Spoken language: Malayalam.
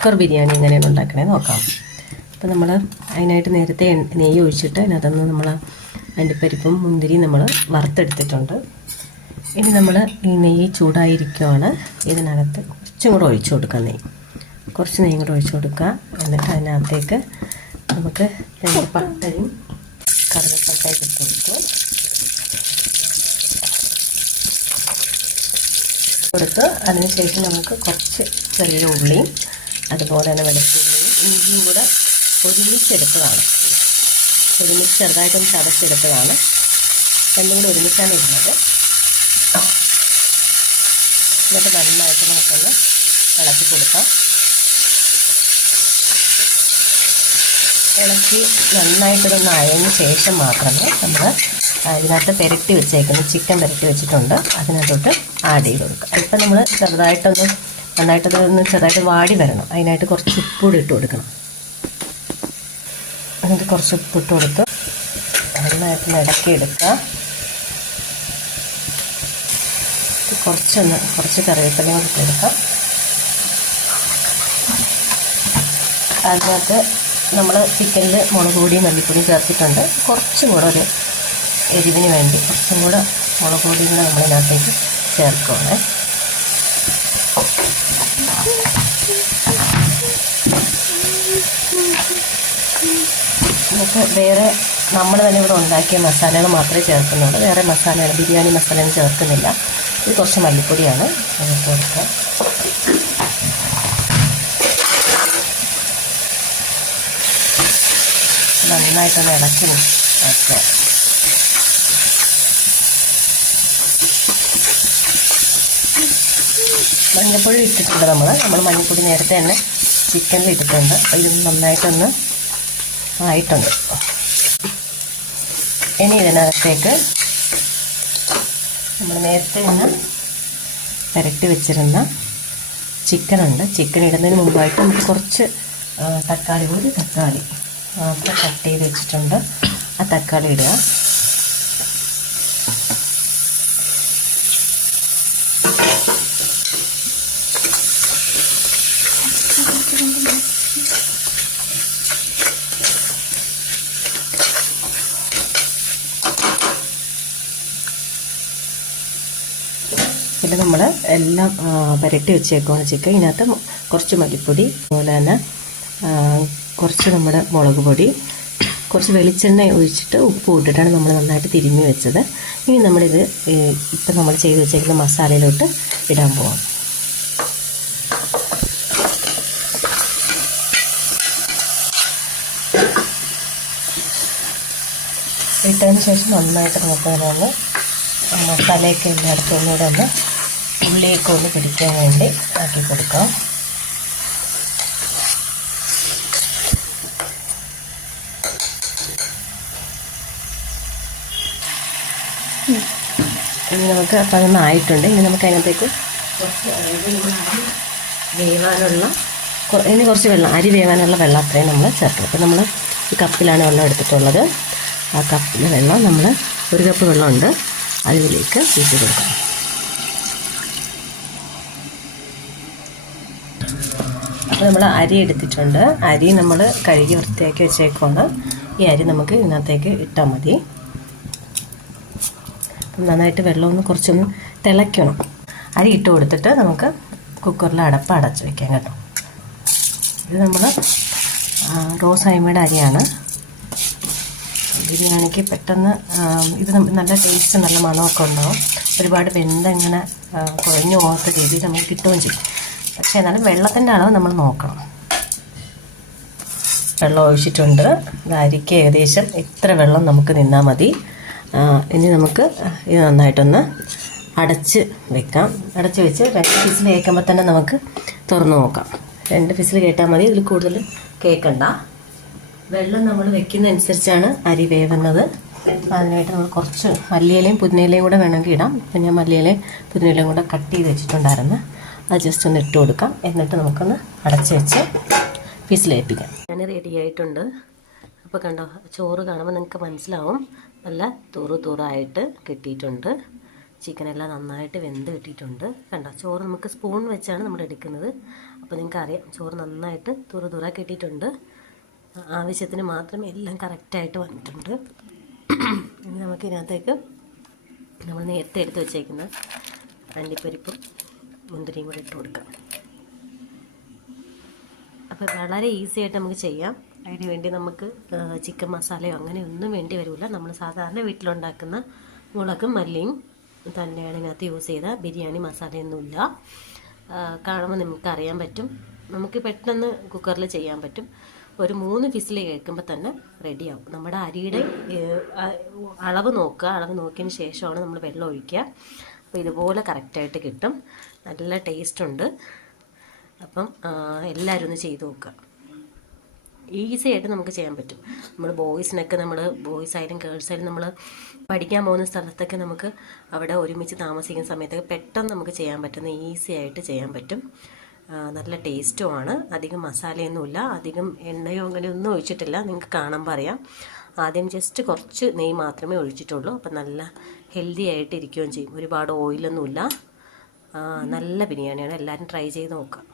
കുക്കർ ബിരിയാണി എങ്ങനെയാണ് ഉണ്ടാക്കണേ നോക്കാം. അപ്പോൾ നമ്മൾ അതിനായിട്ട് നേരത്തെ നെയ്യ് ഒഴിച്ചിട്ട് അതിനകത്തുനിന്ന് നമ്മൾ അണ്ടിപ്പരിപ്പും മുന്തിരിയും നമ്മൾ വറുത്തെടുത്തിട്ടുണ്ട്. ഇനി നമ്മൾ ഈ നെയ്യ് ചൂടായിരിക്കുവാണ്. ഇതിനകത്ത് കുറച്ചും കൂടെ ഒഴിച്ചു കൊടുക്കാം. കുറച്ച് നെയ്യും കൂടെ ഒഴിച്ചു കൊടുക്കുക. എന്നിട്ട് അതിനകത്തേക്ക് നമുക്ക് 2 പട്ടയും കറുവപ്പട്ടയും ഇട്ട് കൊടുത്ത് അതിനുശേഷം നമുക്ക് കുറച്ച് ചെറിയ ഉള്ളിയും അതുപോലെ തന്നെ വെളുത്തുള്ളിയും ഇഞ്ചിയും കൂടെ ഒരുമിച്ചെടുത്തതാണ്. ഒരുമിച്ച് ചെറുതായിട്ടൊന്ന് ചതച്ചെടുത്തതാണ്. രണ്ടും കൂടി ഒരുമിച്ചാണ് ഇടുന്നത്. എന്നിട്ട് നന്നായിട്ട് നമുക്കൊന്ന് ഇളക്കി കൊടുക്കാം. ഇളക്കി നന്നായിട്ടൊന്ന് അയതിന് ശേഷം മാത്രമേ നമ്മൾ ഇതിനകത്ത് പുരട്ടി വെച്ചേക്കുന്നത് ചിക്കൻ പുരട്ടി വെച്ചിട്ടുണ്ട് അതിനകത്തോട്ട് ആഡ് ചെയ്ത് കൊടുക്കുക. ഇപ്പം നമ്മൾ നന്നായിട്ടൊന്ന് ചെറുതായിട്ട് വാടി വരണം. അതിനായിട്ട് കുറച്ച് ഉപ്പൂടി ഇട്ട് കൊടുക്കണം. എന്നിട്ട് കുറച്ച് ഉപ്പിട്ട് കൊടുത്ത് നന്നായിട്ടൊന്ന് ഇടയ്ക്കെടുക്കുക. കുറച്ച് കറിവേപ്പിലയും കൂടി ഇട്ടെടുക്കാം. അതിനകത്ത് നമ്മൾ ചിക്കനിൽ മുളക് പൊടിയും മല്ലിപ്പൊടിയും ചേർത്തിട്ടുണ്ട്. കുറച്ചും കൂടെ ഒരു എരിവിന് വേണ്ടി കുറച്ചും കൂടെ മുളക് പൊടിയും കൂടെ നമ്മളിതിനകത്തേക്ക് ചേർക്കുകയാണ്. നമുക്ക് വേറെ നമ്മൾ തന്നെ ഇവിടെ ഉണ്ടാക്കിയ മസാലകൾ മാത്രമേ ചേർക്കുന്നുള്ളൂ. വേറെ മസാലകൾ ബിരിയാണി മസാലയൊന്നും ചേർക്കുന്നില്ല. ഇത് കുറച്ച് മല്ലിപ്പൊടിയാണ് ചേർത്ത് കൊടുക്കുക. നന്നായിട്ടൊന്ന് ഇളക്കി വെക്കുക. മഞ്ഞൾപ്പൊടി ഇട്ടിട്ടുണ്ട്. നമ്മൾ മഞ്ഞൾപ്പൊടി നേരത്തെ തന്നെ ചിക്കനിൽ ഇട്ടിട്ടുണ്ട്. അപ്പോൾ ഇത് നന്നായിട്ടൊന്ന് ആയിട്ടുണ്ട്. ഇനി ഇതിനകത്തേക്ക് നമ്മൾ നേരത്തെ തന്നെ പുരട്ടി വെച്ചിരുന്ന ചിക്കനുണ്ട്. ചിക്കൻ ഇടുന്നതിന് മുമ്പായിട്ട് നമുക്ക് കുറച്ച് തക്കാളി മാത്രം കട്ട് ചെയ്ത് വെച്ചിട്ടുണ്ട്. ആ തക്കാളി ഇടുക. പിന്നെ നമ്മൾ എല്ലാം പുരട്ടി വെച്ചേക്കുവാണ് ചിക്കൻ. ഇതിനകത്ത് കുറച്ച് മല്ലിപ്പൊടി, അതുപോലെ തന്നെ കുറച്ച് നമ്മുടെ മുളക് പൊടി, കുറച്ച് വെളിച്ചെണ്ണ ഒഴിച്ചിട്ട് ഉപ്പ് ഇട്ടിട്ടാണ് നമ്മൾ നന്നായിട്ട് തിരുമ്മി വെച്ചത്. ഇനി നമ്മളിത് ഇപ്പം നമ്മൾ ചെയ്ത് വെച്ചേക്കുന്ന മസാലയിലോട്ട് ഇടാൻ പോകാം. ഇട്ടതിന് ശേഷം നന്നായിട്ട് നമുക്കതിനൊന്ന് മസാലയൊക്കെ എല്ലായിടത്തും ഒന്നുകൂടെ ഒന്ന് ഉള്ളിയൊക്കെ ഒന്ന് പിടിക്കാൻ വേണ്ടി ആക്കി കൊടുക്കാം. ഇനി നമുക്ക് അപ്പം അതൊന്നും ആയിട്ടുണ്ട്. ഇനി നമുക്ക് അതിനകത്തേക്ക് കുറച്ച് വെള്ളം അരി വേവാനുള്ള വെള്ളം അത്രയും നമ്മൾ ചേർക്കണം. അപ്പം നമ്മൾ ഈ കപ്പിലാണ് വെള്ളം എടുത്തിട്ടുള്ളത്. ആ കപ്പിലെ വെള്ളം നമ്മൾ 1 കപ്പ് വെള്ളമുണ്ട് അതിലേക്ക് വീട്ടി കൊടുക്കണം. അപ്പോൾ നമ്മൾ അരി എടുത്തിട്ടുണ്ട്. അരി നമ്മൾ കഴുകി വൃത്തിയാക്കി വെച്ചേക്കുവാണ്. ഈ അരി നമുക്ക് ഇതിനകത്തേക്ക് ഇട്ടാൽ മതി. നന്നായിട്ട് വെള്ളമൊന്ന് കുറച്ചൊന്ന് തിളയ്ക്കണം. അരി ഇട്ട് കൊടുത്തിട്ട് നമുക്ക് കുക്കറിൽ അടച്ച് വയ്ക്കാം കേട്ടോ. ഇത് നമ്മൾ റോസായ്മയുടെ അരിയാണ്. ബിരിയാണിക്ക് പെട്ടെന്ന് ഇത് നല്ല ടേസ്റ്റ്, നല്ല മണമൊക്കെ ഉണ്ടാവും. ഒരുപാട് ഇങ്ങനെ കുഴഞ്ഞു പോകാത്ത രീതിയിൽ നമുക്ക് കിട്ടുകയും ചെയ്യും. പക്ഷേ എന്നാലും വെള്ളത്തിൻ്റെ അളവ് നമ്മൾ നോക്കണം. വെള്ളം ഒഴിച്ചിട്ടുണ്ട്. അരിക്ക് ഏകദേശം ഇത്ര വെള്ളം നമുക്ക് നിന്നാൽ മതി. ഇനി നമുക്ക് ഇത് നന്നായിട്ടൊന്ന് അടച്ച് വെക്കാം. അടച്ച് വെച്ച് 2 ഫിസിൽ കേൾക്കുമ്പോൾ തന്നെ നമുക്ക് തുറന്ന് നോക്കാം. 2 ഫിസിൽ കേട്ടാൽ മതി. ഇതിൽ കൂടുതൽ കേൾക്കണ്ട. വെള്ളം നമ്മൾ വെക്കുന്നതനുസരിച്ചാണ് അരി വേവുന്നത്. അതിനായിട്ട് നമ്മൾ കുറച്ച് മല്ലിയിലയും പുതിനയിലയും കൂടെ വേണമെങ്കിൽ ഇടാം. ഇപ്പം ഞാൻ മല്ലിയിലയും പുതിനയിലയും കൂടെ കട്ട് ചെയ്ത് വെച്ചിട്ടുണ്ടായിരുന്നു. അത് ജസ്റ്റ് ഒന്ന് ഇട്ട് കൊടുക്കാം. എന്നിട്ട് നമുക്കൊന്ന് അടച്ച് വെച്ച് ഫിസിലേൽപ്പിക്കാം. ഞാൻ റെഡി ആയിട്ടുണ്ട്. അപ്പോൾ കണ്ടോ, ചോറ് കാണുമ്പോൾ നിങ്ങൾക്ക് മനസ്സിലാവും നല്ല തൂറായിട്ട് കിട്ടിയിട്ടുണ്ട്. ചിക്കനെല്ലാം നന്നായിട്ട് വെന്ത് കിട്ടിയിട്ടുണ്ട്. കണ്ടോ, ചോറ് നമുക്ക് സ്പൂൺ വെച്ചാണ് നമ്മൾ എടുക്കുന്നത്. അപ്പോൾ നിങ്ങൾക്കറിയാം ചോറ് നന്നായിട്ട് തുറ കിട്ടിയിട്ടുണ്ട്. ആവശ്യത്തിന് മാത്രം എല്ലാം കറക്റ്റായിട്ട് വന്നിട്ടുണ്ട്. ഇനി നമുക്കിതിനകത്തേക്ക് നമ്മൾ നേരത്തെ എടുത്ത് വെച്ചേക്കുന്ന അണ്ടിപ്പരിപ്പും മുന്തിരിയും കൂടി ഇട്ട് കൊടുക്കാം. അപ്പോൾ വളരെ ഈസി ആയിട്ട് നമുക്ക് ചെയ്യാം. അതിന് വേണ്ടി നമുക്ക് ചിക്കൻ മസാലയോ അങ്ങനെയൊന്നും വേണ്ടി വരില്ല. നമ്മൾ സാധാരണ വീട്ടിലുണ്ടാക്കുന്ന മുളകും മല്ലിയും തന്നെയാണ് ഇതിനകത്ത് യൂസ് ചെയ്ത ബിരിയാണി മസാലയൊന്നുമില്ല. കാണുമ്പോൾ നമുക്ക് അറിയാൻ പറ്റും. നമുക്ക് പെട്ടെന്ന് കുക്കറിൽ ചെയ്യാൻ പറ്റും. ഒരു 3 വിസിൽ കേൾക്കുമ്പോൾ തന്നെ റെഡിയാവും. നമ്മുടെ അരിയുടെ അളവ് നോക്കുക. അളവ് നോക്കിയതിന് ശേഷമാണ് നമ്മൾ വെള്ളം ഒഴിക്കുക. അപ്പോൾ ഇതുപോലെ കറക്റ്റായിട്ട് കിട്ടും. നല്ല ടേസ്റ്റ് ഉണ്ട്. അപ്പം എല്ലാവരും ഒന്ന് ചെയ്ത് നോക്കുക. ഈസി ആയിട്ട് നമുക്ക് ചെയ്യാൻ പറ്റും. നമ്മൾ ബോയ്സ് ആയാലും ഗേൾസ് ആയാലും നമ്മൾ പഠിക്കാൻ പോകുന്ന സ്ഥലത്തൊക്കെ നമുക്ക് അവിടെ ഒരുമിച്ച് താമസിക്കുന്ന സമയത്തൊക്കെ പെട്ടെന്ന് നമുക്ക് ചെയ്യാൻ പറ്റുന്ന ഈസി ആയിട്ട് ചെയ്യാൻ പറ്റും. നല്ല ടേസ്റ്റുമാണ്. അധികം മസാലയൊന്നുമില്ല, അധികം എണ്ണയോ അങ്ങനെയൊന്നും ഒഴിച്ചിട്ടില്ല. നിങ്ങൾക്ക് കാണുമ്പോൾ അറിയാം. ആദ്യം ജസ്റ്റ് കുറച്ച് നെയ്യ് മാത്രമേ ഒഴിച്ചിട്ടുള്ളൂ. അപ്പം നല്ല ഹെൽത്തി ആയിട്ട് ഇരിക്കുകയും ചെയ്യും. ഒരുപാട് ഓയിലൊന്നുമില്ല. നല്ല ബിരിയാണിയാണ്. എല്ലാവരും ട്രൈ ചെയ്ത് നോക്കാം.